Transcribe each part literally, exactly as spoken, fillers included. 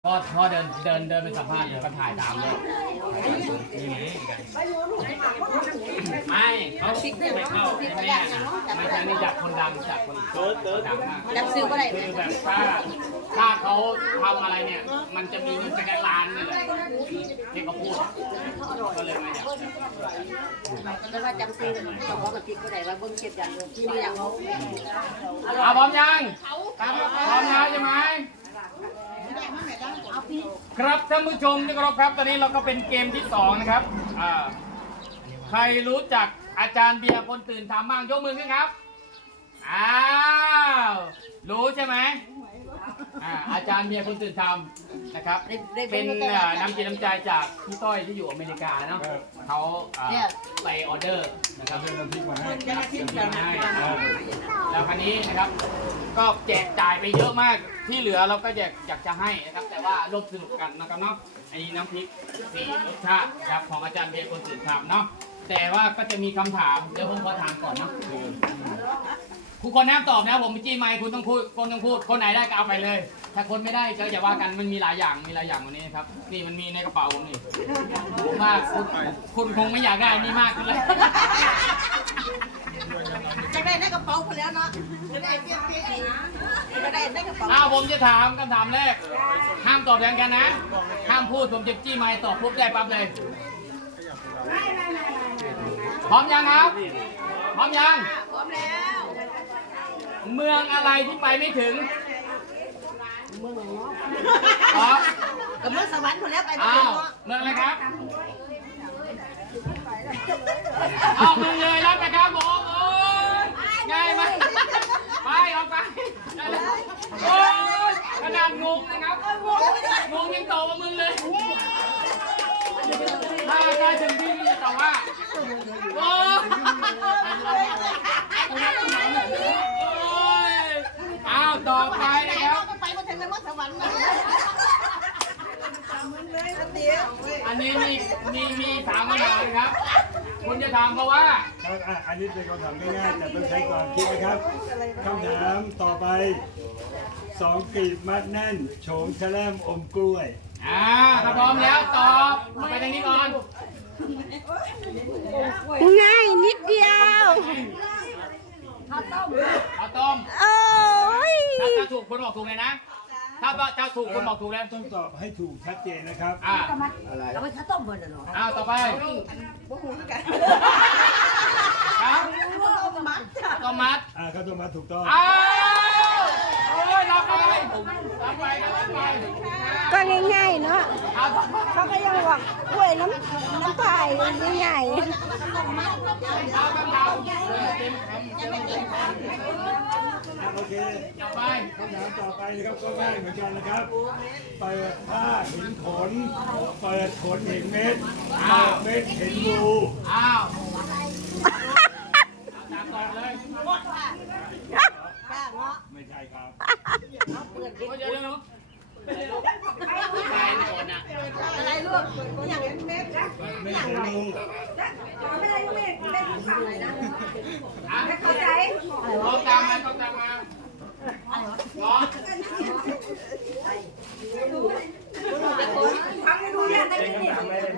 พอพอเดินเดินเดินไปสัมภาษณ์แล้วก็ถ่ายตามเลยไม่เขาไม่เข้าแม่ไม่ใช่นี่จากคนดังจากคนดังมากจับซื้อก็ได้คือแบบถ้าถ้าเขาทำอะไรเนี่ยมันจะมีเงินเป็นล้านนี่แหละที่เขาพูดก็เลยไม่อยากแล้วว่าจับซื้อต้องบอกกับพี่ก็ได้ว่าเบิ้งเก็บอย่างที่นี่อย่างเขาเอาพร้อมยังพร้อมแล้วใช่ไหมครับท่านผู้ชมที่เคารพครับตอนนี้เราก็เป็นเกมที่สองนะครับอ่าใครรู้จักอาจารย์เบียร์คนตื่นทำบ้างยกมือขึ้นครับอ้าวรู้ใช่ไหมอ่าอาจารย์เบียร์คนตื่นทำนะครับเป็นน้ำจิตน้ำใจจากพี่ต้อยที่อยู่อเมริกาเนาะเขาไปออเดอร์นะครับน้ำพริกมาให้แล้วคราวนี้นะครับก็แจกจ่ายไปเยอะมากที่เหลือเราก็อยากอยากจะให้นะครับแต่ว่าร่วมสนุกกันนะครับเนาะอันนี้น้ำพริกสี่รสชาติครับของอาจารย์เบียร์คนตื่นทำเนาะแต่ว่าก็จะมีคำถามเดี๋ยวผมขอถามก่อนเนาะคุณคนน้ำตอบนะผมจี้ไมค์คุณต้องพูดคนต้องพูดคนไหนได้ก็เอาไปเลย ถ้าคนไม่ได้ก็อย่าว่ากันมันมีหลายอย่างมีหลายอย่างวันนี้ครับนี่มันมีในกระเป๋าผมนี่ผมว่าคุณคุณคงไม่อยากได้นี่มากขึ้นเลยจะได้ในกระเป๋าคนแล้วเนาะจะได้เปี้ยเปี้ยจะได้ในกระเป๋าอ้าวผมจะถามคำถามแรกห้ามตอบแทนกันนะห้ามพูดผมจะจี้ไมค์ตอบปุ๊บได้ปั๊บเลยพร้อมยังครับพร้อมยังพร้อมแล้วเมืองอะไรที่ไปไม่ถึงเมืองเนาะอ๋อกับเมืองสวรรค์คนแล้วไปอ้าวเมืองอะไรครับเอาเมืองเลยรับนะครับผมโอ้ยง่ายมากไปออกไปโอ้ยขนาดงงนะครับงงยังตอบว่ามึงเลยถ้าได้ถึงที่นี่จะตอบว่าโอ้ยอ้าวต่อไปนะครับไปมาถึงเมืองสวรรค์นะอันนี้มีมีมีถามคำถามครับคุณจะถามเพราะว่าอันนี้เป็นคำถามง่ายๆแต่ต้องใช้ความคิดนะครับคำถามต่อไปสองกลีบมัดแน่นโฉมแฉลมอมกล้วยอ่าถ้าพร้อมแล้วตอบไปทางนี้ก่อนง่ายนิดเดียวข้าวต้มข้าวต้มโอ้ยถ้าถูกคนบอกถูกเลยนะถ้าถ้าถูกคนบอกถูกแล้วต้องตอบให้ถูกชัดเจนนะครับอ่าเราไปข้าวต้มเบอร์เนาะอ้าวต่อไปพวกคุณกันครับต้มมัดต้มมัดอ่าข้าวต้มมัดถูกต้องอ้าวโอ้ยรับไปรับไปรับไปก็ง่ายๆเนาะเขาก็ยังบอกกล้วยน้ำน้ำพายง่ายๆโอเคต่อไปคำถามต่อไปนะครับก็ง่ายเหมือนกันนะครับเปิดผ้าเห็นขนเปิดขนเห็นเม็ดเปิดเม็ดเห็นรูอ้าวตามต่อเลยไม่ใช่ครับเปิดเดี๋ยวเนาะใครคนอ่ะอะไรลูกอย่างเม็ดไม่เห็นรูไม่ได้ลูกเม็ดได้ทุกฝั่งเลยนะไม่เข้าใจลองตามมาลองตามมาลองฟังไม่รู้เรื่องได้ยิน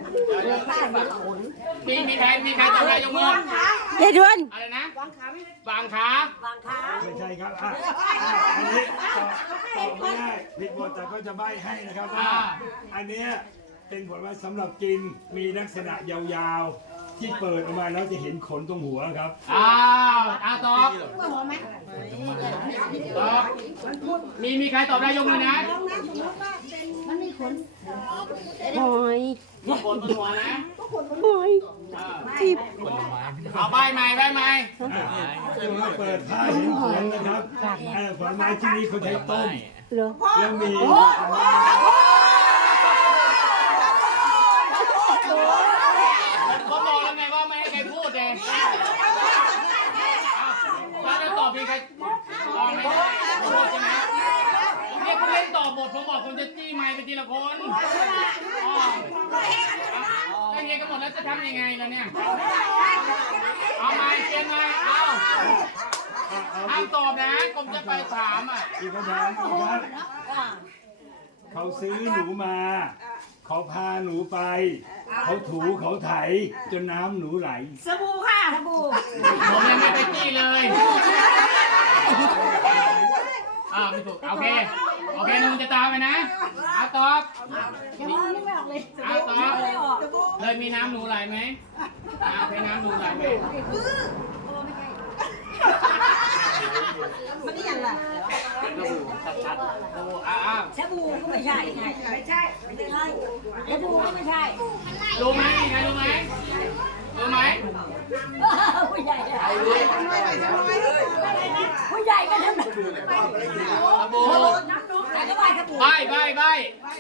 มีมีใครมีใครต่อไปยกมือเดี๋ยวดวนอะไรนะวางขาไหมวางขาวางขาไม่ใช่ครับอ่ะอันนี้ตอบตอบไม่ได้ผิดหมดแต่ก็จะใบ้ให้นะครับว่าอันนี้เป็นผลไม้สำหรับกินมีลักษณะยาวๆที่เปิดออกมาแล้วจะเห็นขนตรงหัวครับอ้าวอ่ะตอบตอบมีมีใครตอบได้ยกมือนะมันมีขนโอ้ยมีขนบนหัวนะโอ้ยจีบเอาใบใหม่ใบใหม่เปิดผ้าเห็นขนนะครับผลไม้ที่นี้เขาใช้ต้มแล้วมีก็บอกแล้วไงว่าไม่ให้ใครพูดเองถ้าจะตอบมีใครตอบไม่ได้พูดใช่ไหมเนี่ยคุณเล่นต่อบทผมบอกผมจะจี้ไมค์ไปทีละคนอ๋อได้เงี้ยก็หมดแล้วจะทำยังไงล่ะเนี่ยเอาไมค์เปลี่ยนไมค์เอาห้ามตอบนะผมจะไปถามอ่ะอีกคำถามครับเขาซื้อหนูมา เขาพาหนูไป เขาถูเขาไถจนน้ำหนูไหลสบู่ค่ะสบู่ผมยังไม่ไปจี้เลยอ่าไม่ถูกโอเคโอเคหนูจะตามไปนะเอาตอบยังไม่ไม่ออกเลยเอาตอบไม่ออกเลยมีน้ำหนูไหลไหมเอาไปน้ำหนูไหลไหมมันนี่ยังล่ะระบุชัดๆระบุอ้าวสบู่ก็ไม่ใช่ไงไม่ใช่ไม่ใช่สบู่ก็ไม่ใช่รู้ไหมใครรู้ไหมรู้ไหมผู้ใหญ่ผู้ใหญ่กันทั้งนั้นระบุน้ำนุ่มแต่ก็ไปสบู่ใบใบใบ